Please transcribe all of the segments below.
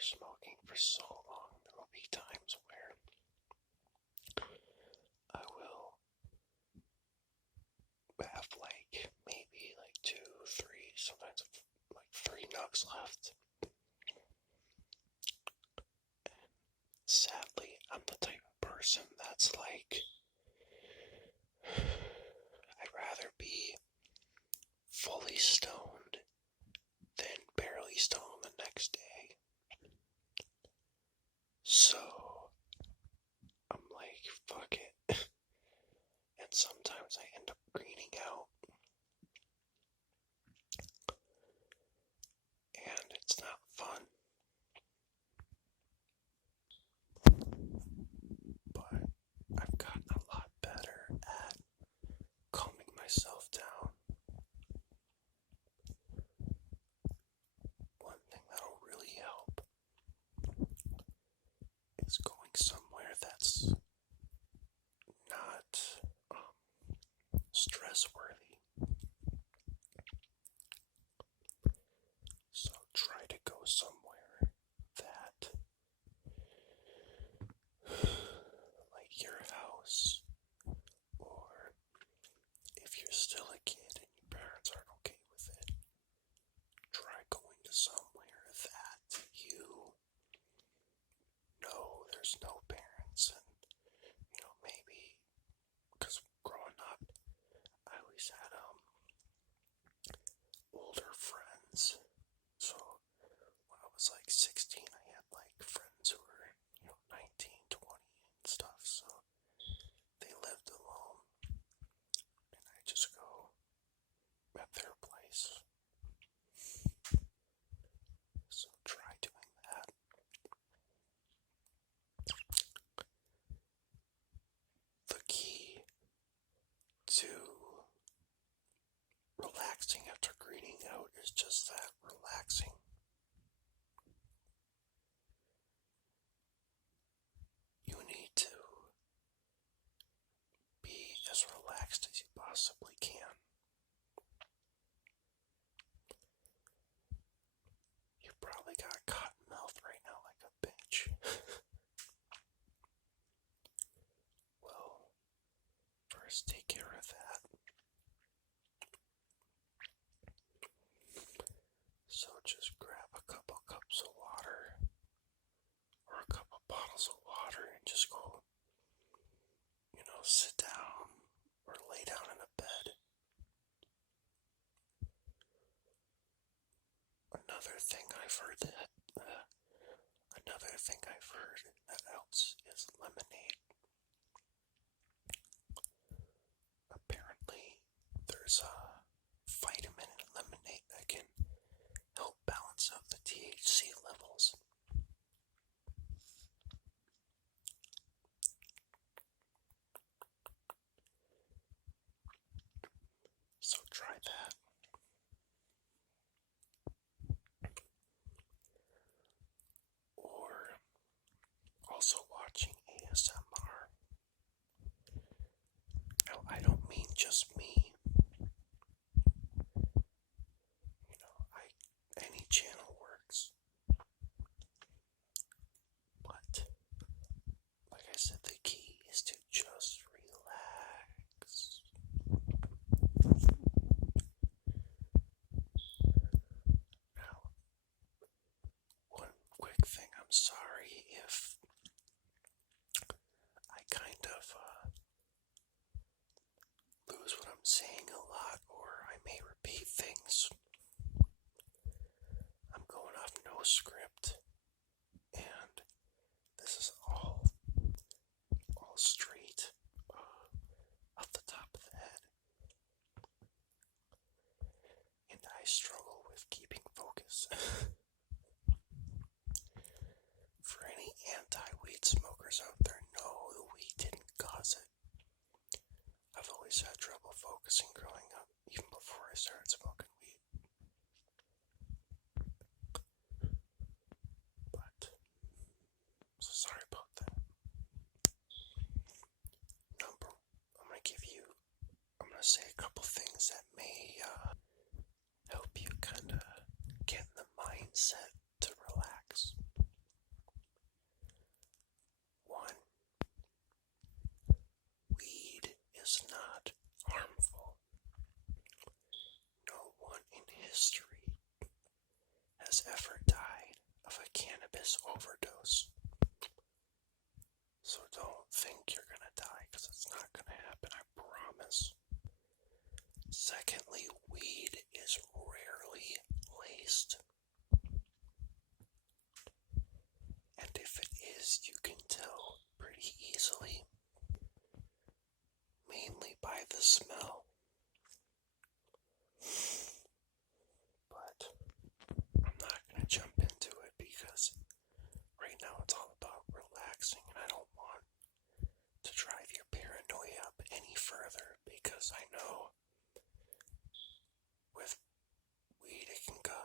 after smoking for so long, there will be times where I will have maybe two, three, sometimes three nugs left. Sadly, I'm the type of person that's I'd rather be fully stoned than barely stoned the next day. So, I'm like, fuck it. And sometimes I end up greening out. And it's not fun. But I've gotten a lot better at calming myself down. One thing that'll really help is going somewhere that's not stress worthy. So try to go somewhere that, like your house, or if you're still a kid and your parents aren't okay with it, try going to somewhere that you know there's no parents, and maybe, because growing up I always had older friends. So when I was 16, I had friends who were 19, 20 and stuff. So they lived alone, and I just go at their place. So try doing that. The key to relaxing after greening out is just that, relaxing. You need to be as relaxed as you possibly can. You probably got cotton mouth right now like a bitch. Well, first take care of that. So just grab a couple cups of water or a couple bottles of water and just go, sit down or lay down in a bed. Another thing I've heard that helps is lemonade. Apparently, there's a vitamin in lemonade that can help balance out the THC levels. So try that. Or also watching ASMR. Now, I don't mean just me. Any channel works. But, like I said, the key is to just relax. Now, one quick thing, I'm sorry if I kind of lose what I'm saying a lot, or I may repeat things. I'm going off no script, and this is all straight off the top of the head. And I struggle with keeping focus. For any anti-weed smokers out there, no, the weed didn't cause it. I've always had trouble focusing growing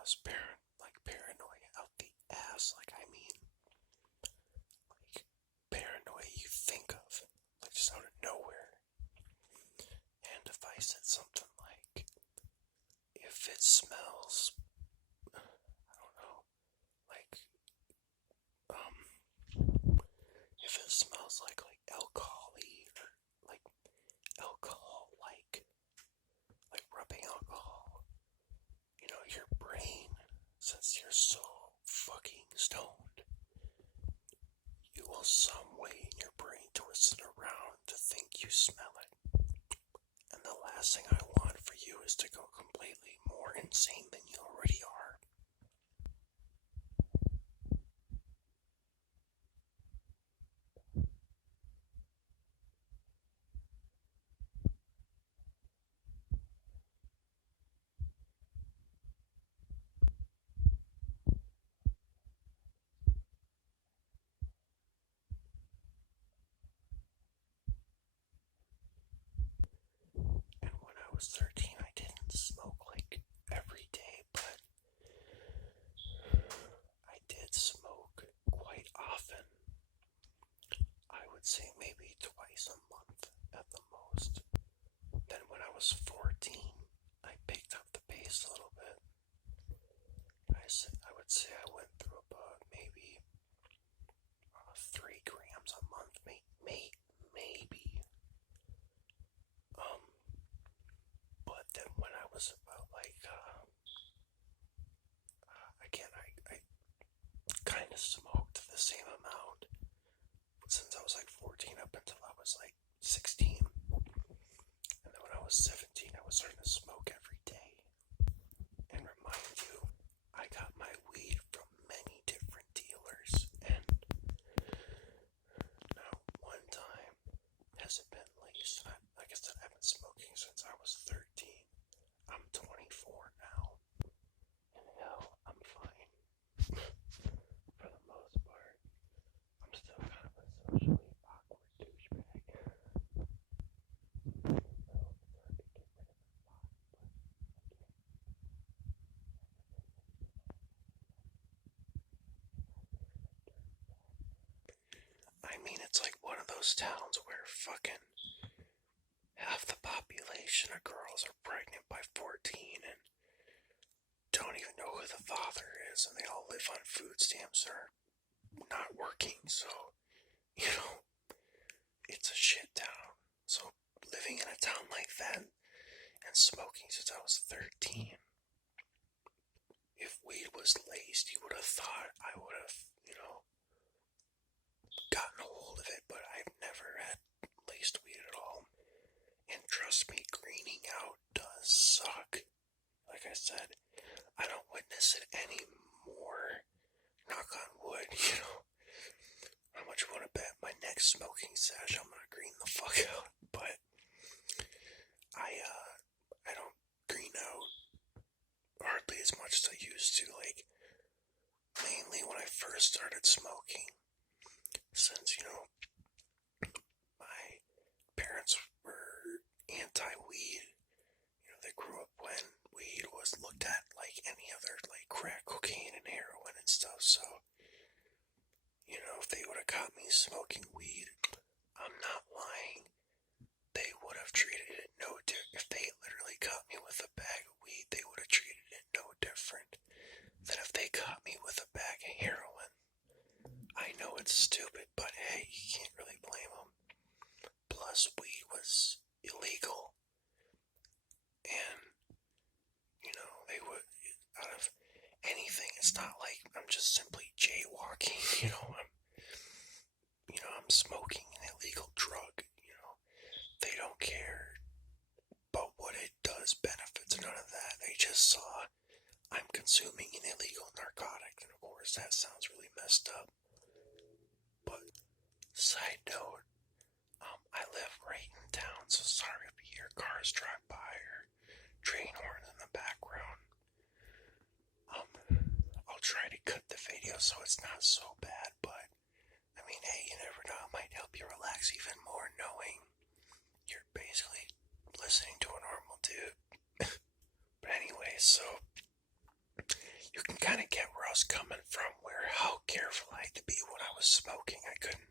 cause paranoia out the ass. Like, I mean, like, paranoia you think of, like, just out of nowhere. And if I said something like, if it smells, I don't know, like, if it smells like alcohol-y, or like alcohol, like rubbing alcohol, you know, your brain, since you're so fucking stoned, you will some way in your brain twist it around to think you smell it. And the last thing I want for you is to go completely more insane than you already are. And when I was 13, I didn't smoke like every day, but I did smoke quite often. I would say maybe twice a month at the most. Then when I was 14, I picked up the pace a little bit. I would say I went through about maybe 3 grams a month, maybe. But then when I was about again, I kind of smoked the same amount since I was like 14 up until I was like 16. And then when I was 17, I was starting to smoke every day. And remind you, I got my weed from many different dealers, and not one time has it been laced. Like I said, I've been smoking since I was 13. I'm 24 now. And hell, I'm fine. For the most part. I'm still kind of a socially awkward douchebag. I mean, it's like one of those towns where fucking half the population of girls are pregnant by 14 and don't even know who the father is, and they all live on food stamps or not working, so, you know, it's a shit town. So living in a town like that and smoking since I was 13, if weed was laced, you would have thought I would have, you know, gotten a hold of it, but I've never had laced weed at all. And trust me, greening out does suck. Like I said, I don't witness it anymore. Knock on wood, you know. How much you want to bet my next smoking sesh I'm gonna green the fuck out? But I don't green out hardly as much as I used to. Like, mainly when I first started smoking, since, you know, my parents were anti-weed. You know, they grew up when weed was looked at like any other, like crack cocaine and heroin and stuff. So, you know, if they would have caught me smoking weed, I'm not lying, they would have treated it no different. If they literally caught me with a bag of weed, they would have treated it no different than if they caught me with a bag of heroin. I know it's stupid, but hey, you can't really blame them. Plus, weed was illegal. And, you know, they would, out of anything, it's not like I'm just simply jaywalking, I'm smoking an illegal drug, they don't care about what it does, benefits, none of that. They just saw I'm consuming an illegal narcotic, and of course that sounds really messed up. But, side note, I live right in town, so sorry if you hear cars drive by or train horns in the background. I'll try to cut the video so it's not so bad, but I mean, hey, you never know, it might help you relax even more knowing you're basically listening to a normal dude. But anyway, so get where I was coming from, where how careful I had to be when I was smoking. I couldn't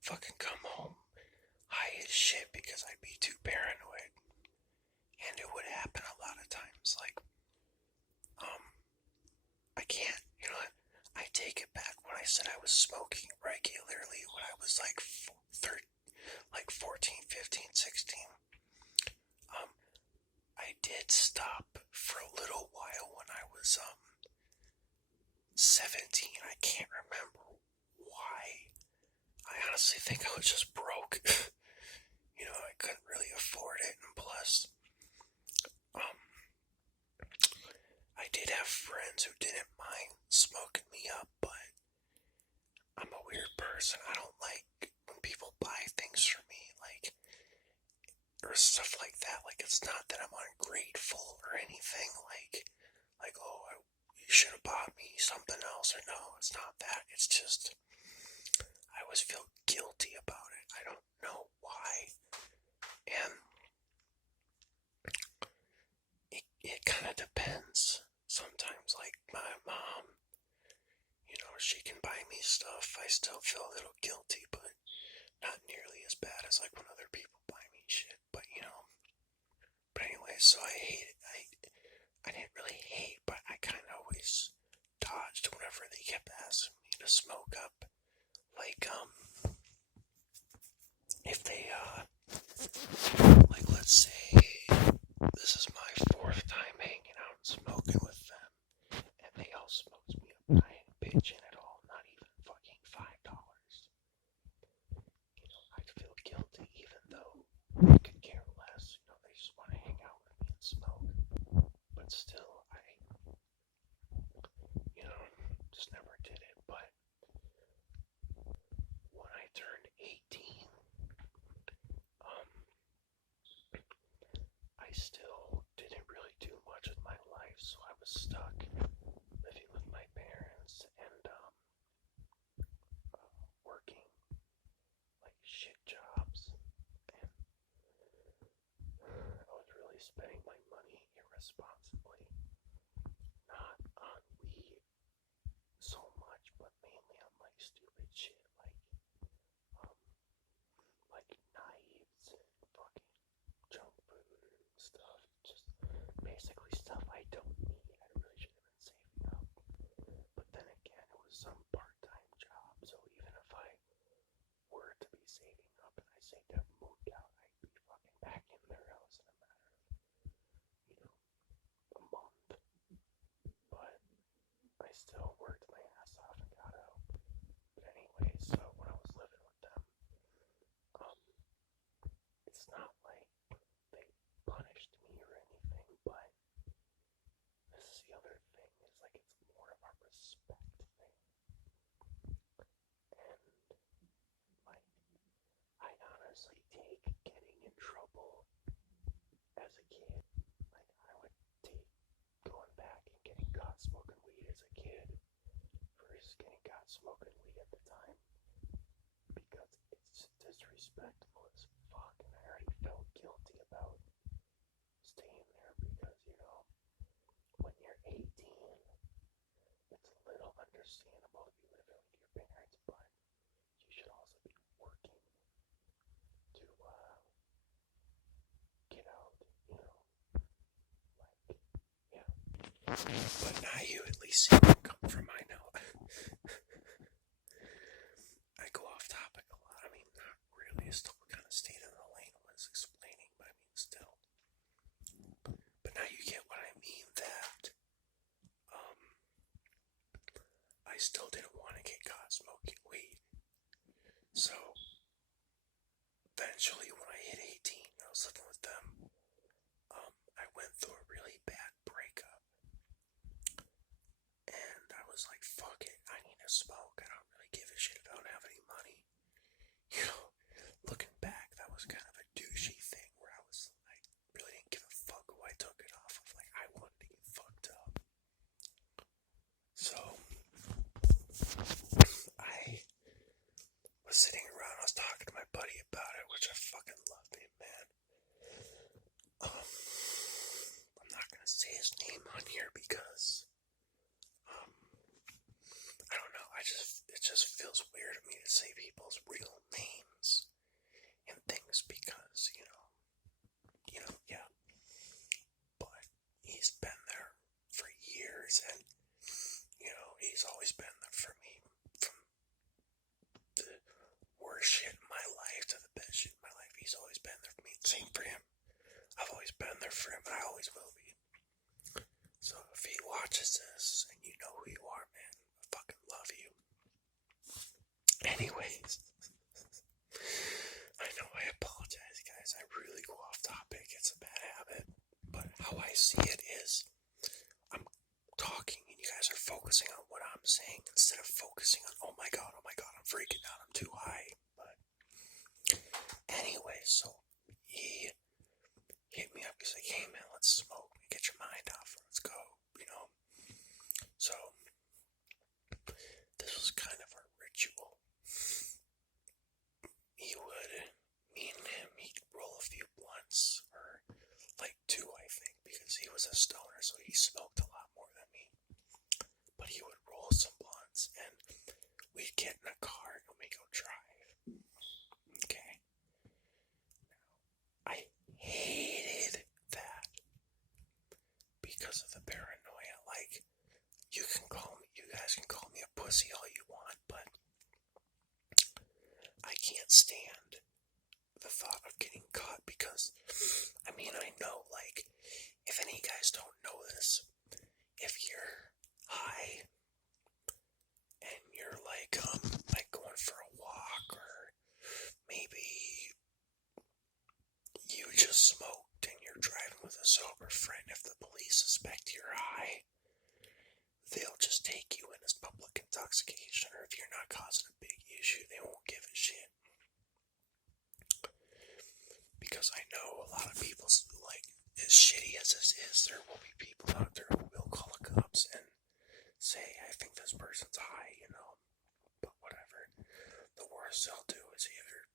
fucking come home high as shit because I'd be too paranoid. And it would happen a lot of times. Like, I can't, I take it back when I said I was smoking regularly when I was like 14, 15, 16. I did stop for a little while when I was 17. I can't remember why. I honestly think I was just broke. I couldn't really afford it, and plus, I did have friends who didn't mind smoking me up, but I'm a weird person. I don't like when people buy things for me, like, or stuff like that. Like, it's not that I'm ungrateful or anything, oh, you should have bought me something else, or no, it's not that. It's just, I always feel guilty about it. I don't know why. And it kind of depends. Sometimes, like, my mom, she can buy me stuff. I still feel a little guilty, but not nearly as bad as, like, when other people buy me shit. But, but anyway, so I hate it. I didn't really hate, but I kind of always dodged whenever they kept asking me to smoke up. Like, if they, like, let's say this is my 4th time hanging out and smoking with them, and they all smoked me up, and I ain't bitching at all, not even fucking $5. I'd feel guilty even though I could care less, they just want to hang out with me and smoke, but still, I just never did it. But when I turned 18, I still didn't really do much with my life, so I was stuck living with my parents and working like shit jobs, and I was really spending my money irresponsibly, not on weed so much, but mainly on like stupid shit like knives and fucking junk food and stuff. Just basically stuff I don't need. I really should have been saving up. But then again, it was some part-time job, so even if I were to be saving up and I say to have moved out, I'd be fucking back in their house in a matter of, a month. But I still worked my ass off and got out. But anyway, so when I was living with them, it's not like they punished me or anything, but this is the other thing, is like it's more of a respect thing. And like, I honestly take getting in trouble as a kid. Like, I would take going back and getting caught smoking weed as a kid versus getting caught smoking weed at the time, because it's disrespectful as fuck, and I already felt guilty about staying there because, when you're 18, it's a little understandable to be living with your parents, but you should also be working to get out, like, yeah. But now you at least see where I'm coming from. I know. I go off topic a lot. I mean, not really. I still kind of stayed in the lane I was explaining, but I mean, still. But now you get what I mean, that I still didn't want to get caught smoking weed. So eventually, when I hit 18, I was living with them. I went through a really bad breakup, and I was like, fuck it, I need to smoke. I don't really give a shit if I don't have any money. Looking back, that was kind of a douchey thing where I was like, really didn't give a fuck who I took it off of. Like, I wanted to get fucked up. So I was sitting around, I was talking to my buddy about it, which I fucking loved him, man. I'm not gonna say his name on here because saying instead of focusing on, oh my god, I'm freaking out, I'm too high. But anyway, so he hit me up. He's like, hey man, let's smoke. Get your mind off. Let's go. So this was kind of our ritual. Me and him, he'd roll a few blunts, or like two, I think, because he was a stoner, so he smoked a lot more than me. But he would roll some blunts, and we'd get in a car and we'd go drive. Okay. I hated that because of the paranoia. Like, you guys can call me a pussy all you want, but I can't stand the thought of getting caught because, I know, like, if any guys don't know this, if you're high and you're like going for a walk, or maybe you just smoked and you're driving with a sober friend, if the police suspect you're high, they'll just take you in as public intoxication, or if you're not causing a big issue, they won't give a shit. Because I know a lot of people, like, as shitty as this is, there will be people out there who will call the cops and say, I think this person's high, but whatever. The worst they'll do is either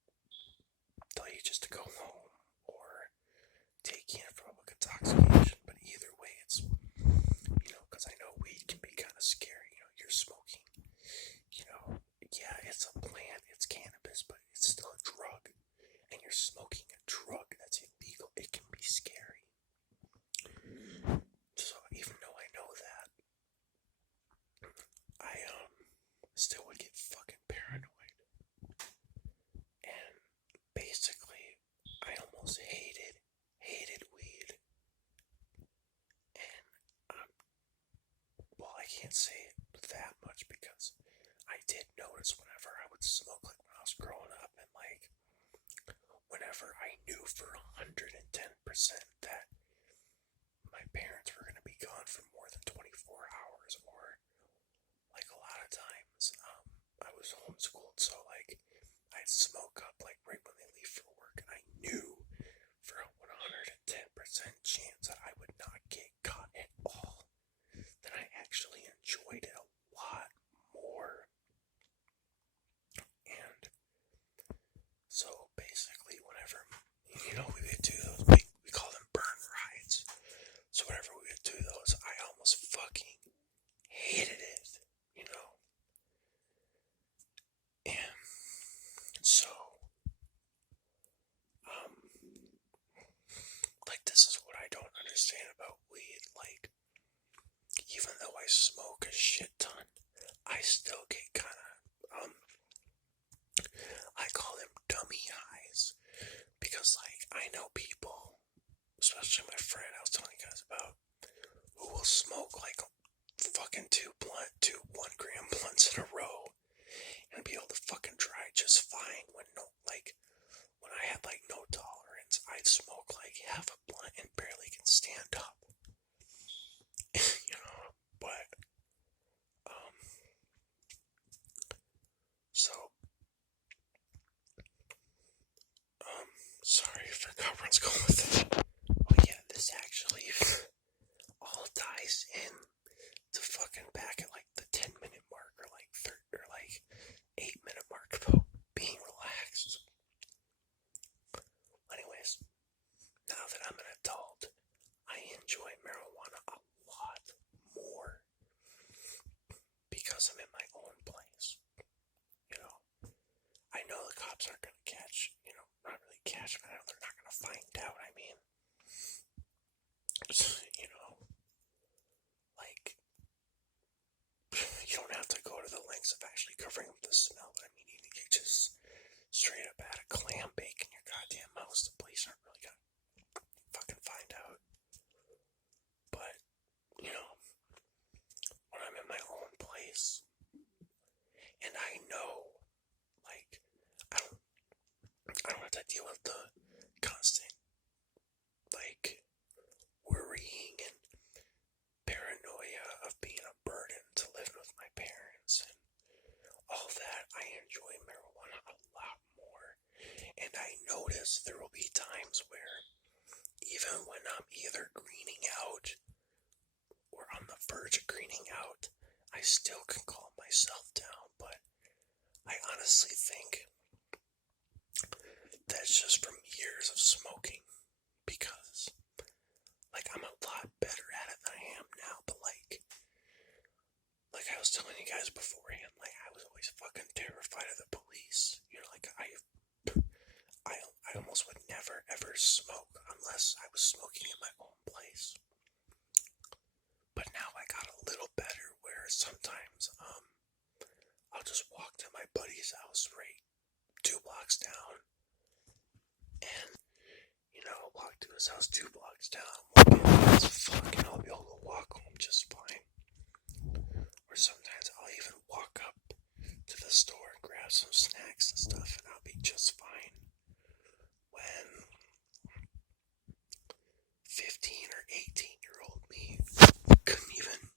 tell you just to go home or take you in for public intoxication, but either way, it's, because I know weed can be kind of scary, you're smoking, yeah, it's a plant, it's cannabis, but it's still a drug, and you're smoking a drug that's illegal. It can be scary. So even though I know that, I still would get fucking paranoid. And basically, I almost hated weed. And well, I can't say that much because I did notice whenever I would smoke, like when I was growing up, and like whenever I knew for 110% that my parents were going to be gone for more than 24 hours, or like a lot of times, I was homeschooled, so like I'd smoke up like right when they leave for work, and I knew for a 110% chance that I would not get caught at all, then I actually enjoyed it a lot more. And so basically, whenever, we would do those, we call them burn rides. So whenever we would do those, I almost fucking hated it, And so, like, this is what I don't understand about weed. Like, even though I smoke a shit ton, I still get kind of, I call them dummy highs. Because, like, I know people, especially my friend I was telling you guys about, who will smoke like fucking 1 gram blunts in a row and be able to fucking drive just fine when I had like no tolerance. I'd smoke like half a blunt and barely can stand up. But so sorry, I forgot where I was going with it. But yeah, this actually all ties in to fucking back at like the 10-minute mark, or like 8-minute mark about being relaxed. Anyways, now that I'm an adult, I enjoy marijuana a lot more because I'm in my own place. I know the cops aren't going to catch, not really catch me. They're not going to find out. Like, you don't have to go to the lengths of actually covering up the smell, but you just straight up add a clam bake in your goddamn mouth. The police aren't really going to fucking find out. But, when I'm in my own place, and I know, like, I don't have to deal with the still can calm myself down, but I honestly think that's just from years of smoking, because, like, I'm a lot better at it than I am now, but, like I was telling you guys beforehand, like, I was always fucking terrified of the police. You know, like, I almost would never, ever smoke unless I was smoking in my own place. But now I got a little better, where sometimes, I'll just walk to my buddy's house right 2 blocks down, and, you know, walk to his house 2 blocks down, we'll be able to fucking, I'll be able to walk home just fine. Or sometimes I'll even walk up to the store and grab some snacks and stuff, and I'll be just fine. When 15 or 18-year-old me couldn't even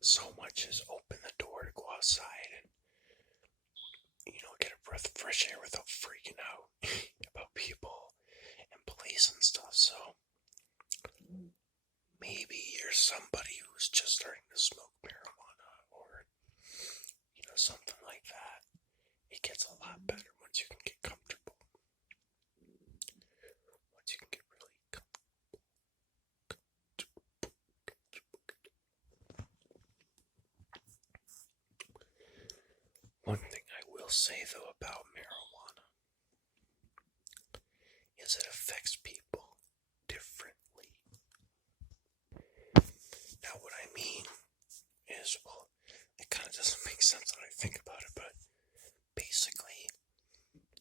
so much as open the door to go outside and, you know, get a breath of fresh air without freaking out about people and police and stuff. So maybe you're somebody who's just starting to smoke marijuana, or, you know, something like that. It gets a lot better once you can get comfortable. Once you can get really comfortable. One thing I will say, though, about marijuana is it affects people differently. Now, what I mean is, well, it kind of doesn't make sense when I think about it, but basically,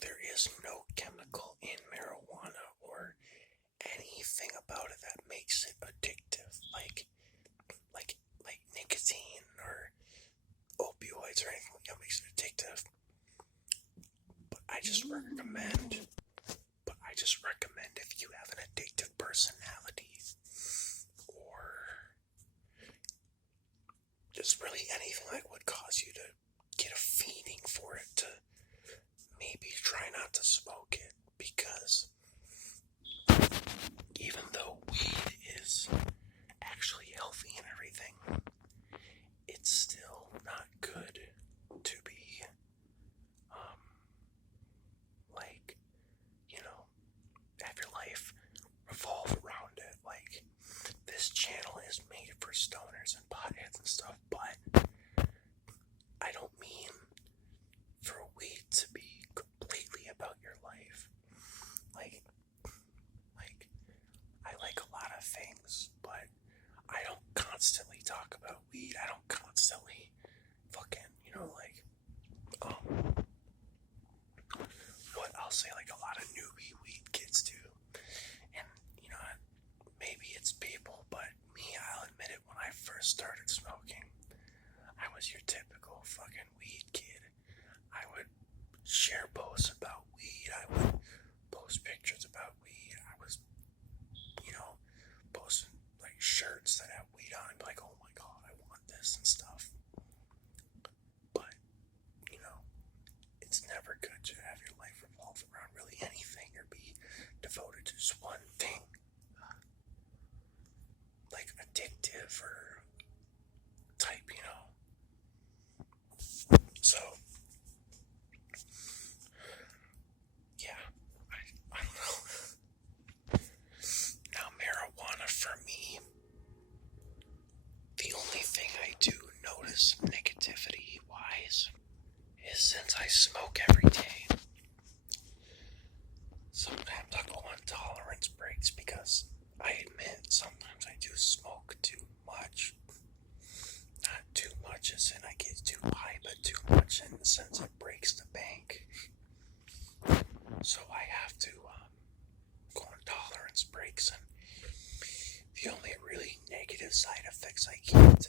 there is no chemical in marijuana or anything about it that makes it addictive, like nicotine or opioids or anything that makes it addictive. But I just recommend if you have an addictive personality, or just really anything that would cause you to get a feeling for it, to maybe try not to smoke it, because even though weed is actually healthy and everything, it's still not good to be, like, you know, have your life revolve around it. Like, this channel is made for stoners and potheads and stuff, but I don't mean for weed to be completely about your life. Like, I like a lot of things, but I don't constantly talk about weed. I don't constantly fucking, you know, like, what I'll say, like, a lot of newbie weed kids do. And, you know, maybe it's people, but me, I'll admit it, when I first started smoking, I was your typical fucking weed kid. I would share posts about weed. I would post pictures about weed. I was, you know, posting, like, shirts that have weed on and be like, oh my god, I want this and stuff. But, you know, it's never good to have your life revolve around really anything or be devoted to just one thing, like addictive or type, you know. So, yeah, I don't know. Now, marijuana for me, the only thing I do notice negativity wise is, since I smoke every day, sometimes I'll go on tolerance breaks, because I admit sometimes I do smoke too much. Not too much as in I get too high, but too much in the sense it breaks the bank. So I have to go on tolerance breaks, and the only really negative side effects I get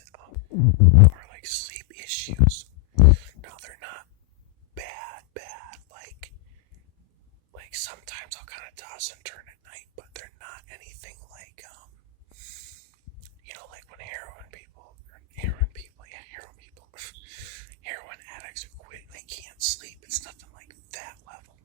are like sleep issues. Now, they're not bad, like sometimes I'll kind of toss and turn at night, but they're not anything like, you know, like when heroin addicts who quit and they can't sleep. It's nothing like that level.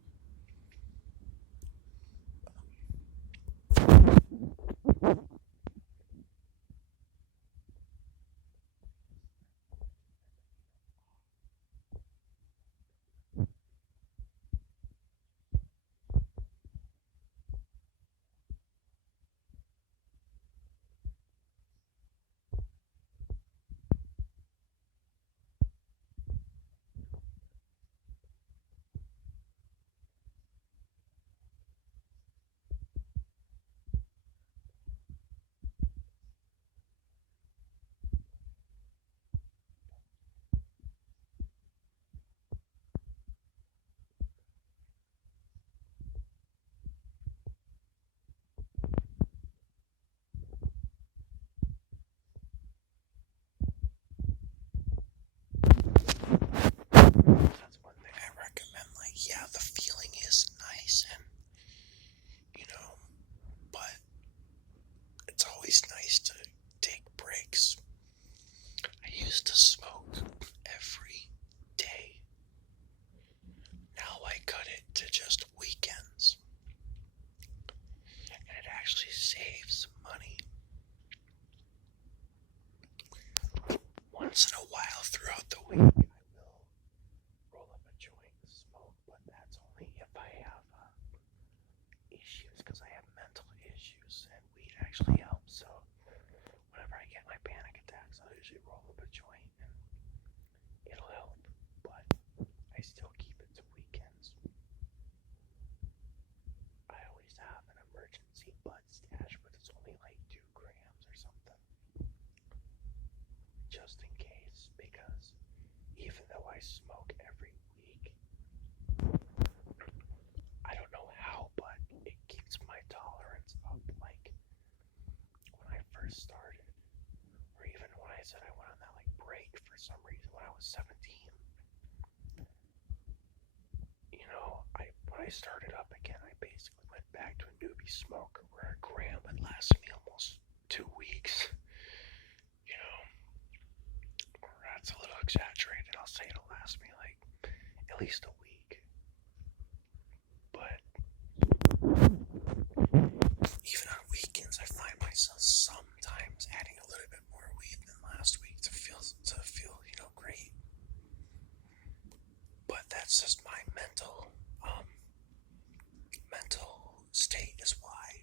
throughout the week, I will roll up a joint and smoke, but that's only if I have issues, because I have mental issues, and weed actually helps. So whenever I get my panic attacks, I'll usually roll up a joint, and it'll help. But I still keep it to weekends. I always have an emergency bud stash, but it's only like 2 grams or something, just in case, because even though I smoke every week, I don't know how, but it keeps my tolerance up. Like when I first started, or even when I said I went on that like break for some reason when I was 17, when I started up again, I basically went back to a newbie smoker where a gram would last me almost 2 weeks. Or that's a little exaggerated. I'll say it'll last me like at least a week. But even on weekends, I find myself sometimes adding a little bit more weed than last week to feel great. But that's just my mental state is why,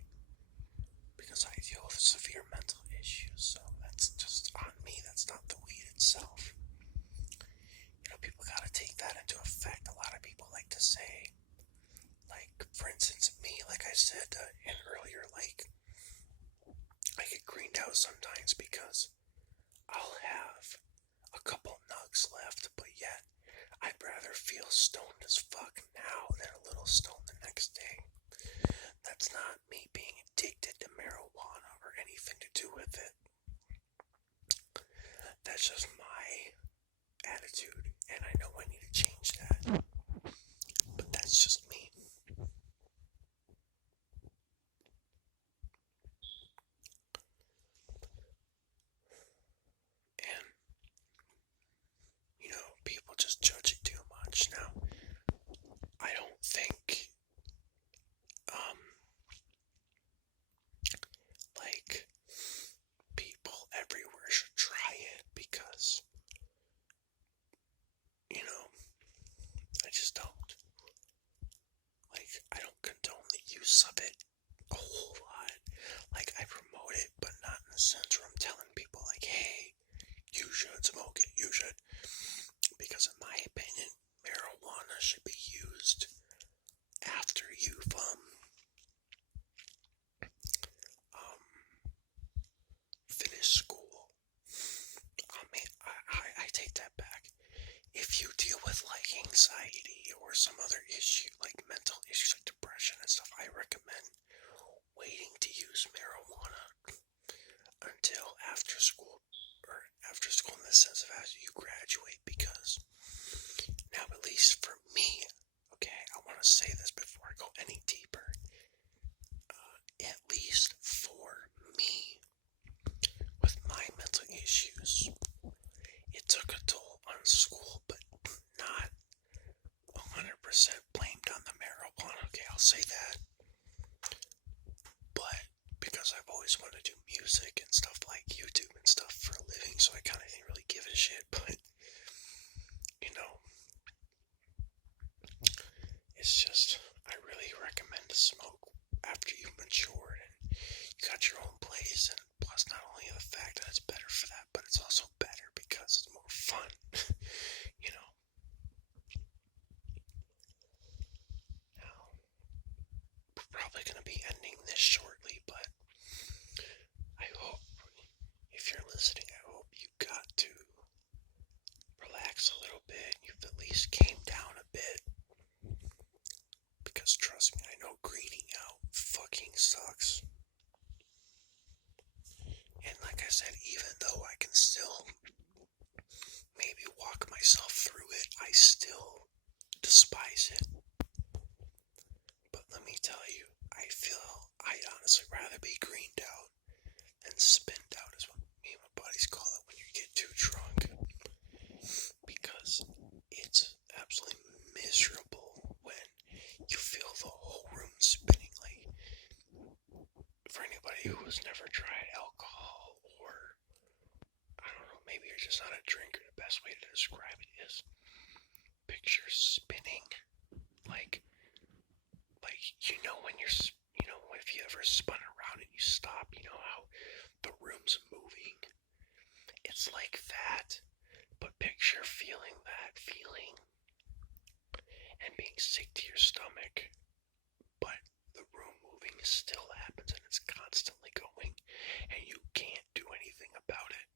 because I deal with severe mental issues. So that's just on me. That's not the weed itself. People gotta take that into effect. A lot of people like to say, like, for instance, me, like I said earlier, like, I get greened out sometimes because I'll have a couple nugs left, but yet I'd rather feel stoned as fuck now than a little stoned the next day. That's not me being addicted to marijuana or anything to do with it. That's just my attitude, and I know I need to change that. But that's just me. And, people just judge it too much. Now, I don't think, like, people everywhere should try it because, I just don't. Like, I don't condone the use of it a whole lot. Like, I promote it, but not in the sense where I'm telling people, like, hey, you should smoke it, you should. Because in my opinion, marijuana should be used after you've, finished school. I take that back. If you deal with, like, anxiety or some other issue, like mental issues like depression and stuff, I recommend waiting to use marijuana until after school, or after school in the sense of after you graduate, because now, at least for me, okay, I want to say this before I go any deeper, at least for me, with my mental issues, it took a toll on school, but not 100% blamed on the marijuana, okay, I'll say that. But because I've always wanted to do music and stuff like YouTube and stuff for a living, so I kind of didn't really give a shit, but, it's just, I really recommend to smoke after you've matured and you got your own place, and plus not only the fact that it's better for that, but it's also better because it's more fun, Now, we're probably going to be ending this shortly, but I hope, if you're listening, I hope you got to relax a little bit, you've at least came down a bit. Because trust me, I know greening out fucking sucks. And like I said, even though I can still maybe walk myself through it, I still despise it. But let me tell you, I'd honestly rather be greened out than spinned out, is what me and my buddies call it when you get too drunk. Because it's a maybe you're just not a drinker. The best way to describe it is picture spinning, like when you're, if you ever spun around and you stop, how the room's moving. It's like that, but picture feeling that feeling and being sick to your stomach, but the room moving still happens and it's constantly going, and you can't do anything about it.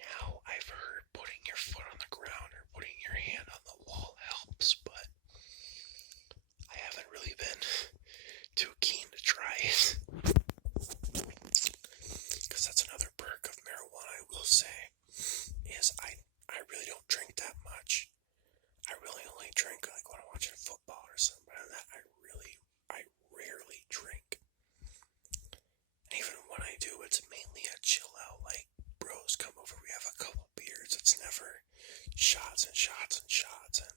Now, I've heard putting your foot on the ground or putting your hand on the wall helps, but I haven't really been too keen to try it. Because that's another perk of marijuana, I will say, is I really don't drink that much. I really only drink like when I'm watching football or something. But that I rarely drink. And even when I do, it's mainly a chill out, like bros come over, we have a couple beers. It's never shots and shots and shots and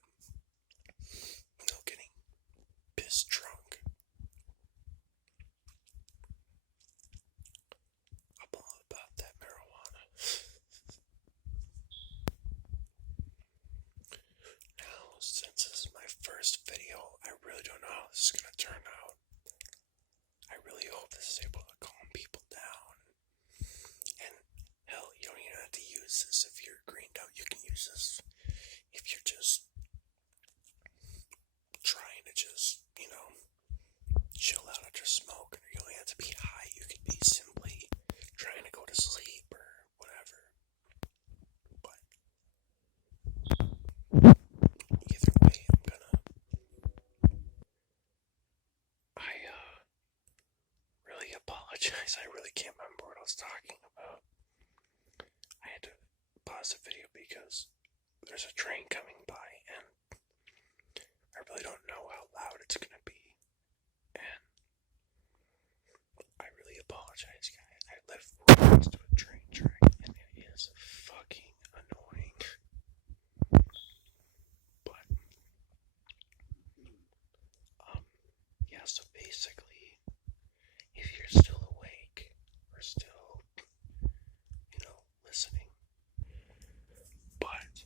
getting pissed drunk. I'm all about that marijuana. Now, since this is my first video, I really don't know how this is going to turn out. I really hope this is able to calm people down. And hell, you don't even have to use this if you're greened out. You can use this if you're just trying to chill out after smoke. Or you don't have to be high. You could be simply trying to go to sleep or whatever. But either way, I really apologize. I really can't remember what I was talking about. I had to pause the video because there's a train coming by and I really don't know how loud it's gonna be. And I really apologize, guys. I live right next to a train track and it is fucking annoying. But yeah, so basically, if you're still awake or still, listening, but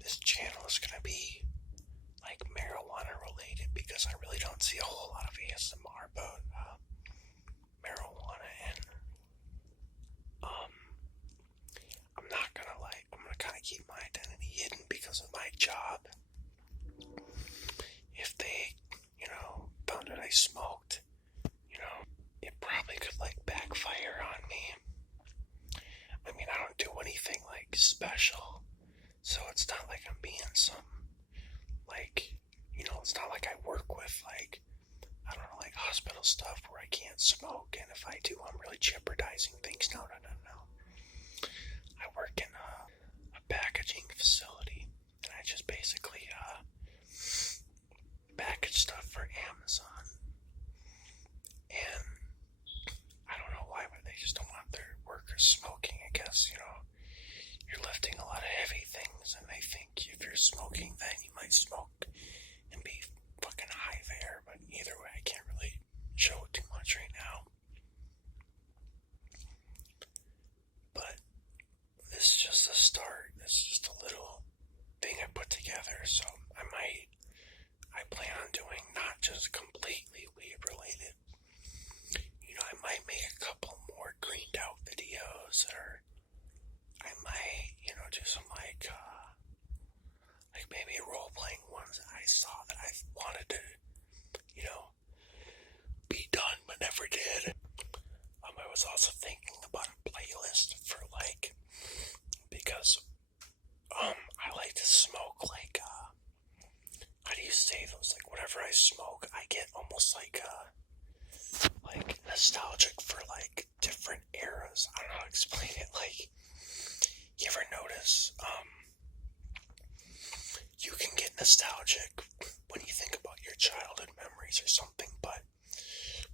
this channel is gonna be like marijuana related because I really don't see a whole lot of ASMR about marijuana, and I'm gonna kind of keep my identity hidden because of my job. If they, found out I smoked, it probably could backfire on me. I mean, I don't do anything special, so it's not like I'm being some it's not like I work with I don't know, hospital stuff where I can't smoke, and if I do, I'm really jeopardizing things. No. I work in a packaging facility, and I just basically package stuff for Amazon. And I don't know why, but they just don't want their workers smoking. I guess, you're lifting a lot of heavy things, and they think if you're smoking, then you might smoke and be fucking high there. But either way, I can't really show it too much right now. But this is just a start. This is just a little thing I put together. So I plan on doing not just completely weed related. I might make a couple more greened out videos, or I might, do some maybe role playing ones that I saw that I wanted to, be done but never did. I was also thinking about a playlist for because I like to smoke how do you say those? Whenever I smoke, I get almost nostalgic for different eras. I don't know how to explain it. You ever notice you can get nostalgic when you think about your childhood memories or something, but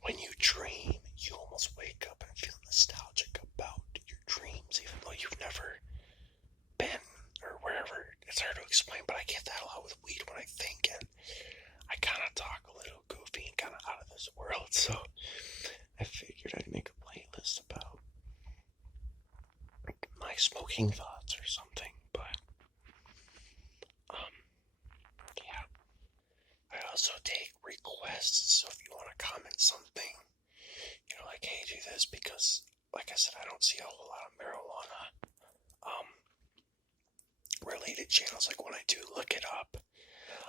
when you dream, you almost wake up and feel nostalgic about your dreams, even though you've never been or wherever. It's hard to explain, but I get that a lot with weed when I think, and I kind of talk a little goofy and kind of out of this world, so I figured I'd make a playlist about like smoking thoughts or something, but yeah. I also take requests, so if you want to comment something, like, hey, do this, because, like I said, I don't see a whole lot of marijuana related channels. Like, when I do look it up,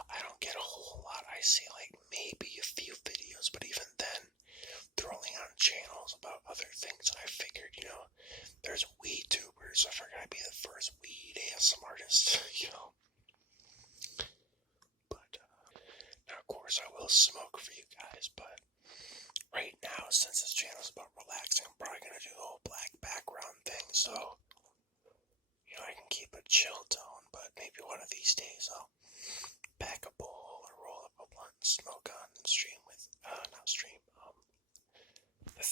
I don't get a whole lot. I see, like, maybe a few videos, but even then, they're only on channels about other things, and I figured, there's weed tubers, so I figured I'd be the first weed ASM artist, But, now, of course, I will smoke for you guys, but right now, since this channel is about relaxing, I'm probably going to do the whole black background thing, so, I can keep a chill tone, but maybe one of these days I'll pack a bowl or roll up a blunt and smoke on and stream with, with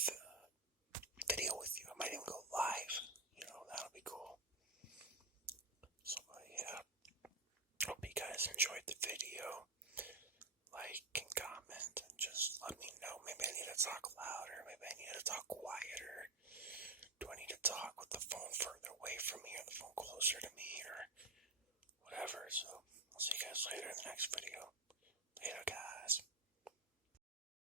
video with you. I might even go live, that'll be cool. So, yeah, hope you guys enjoyed the video. Like and comment and just let me know. Maybe I need to talk louder, maybe I need to talk quieter. Do I need to talk with the phone further away from me or the phone closer to me or whatever? So I'll see you guys later in the next video. Later, guys.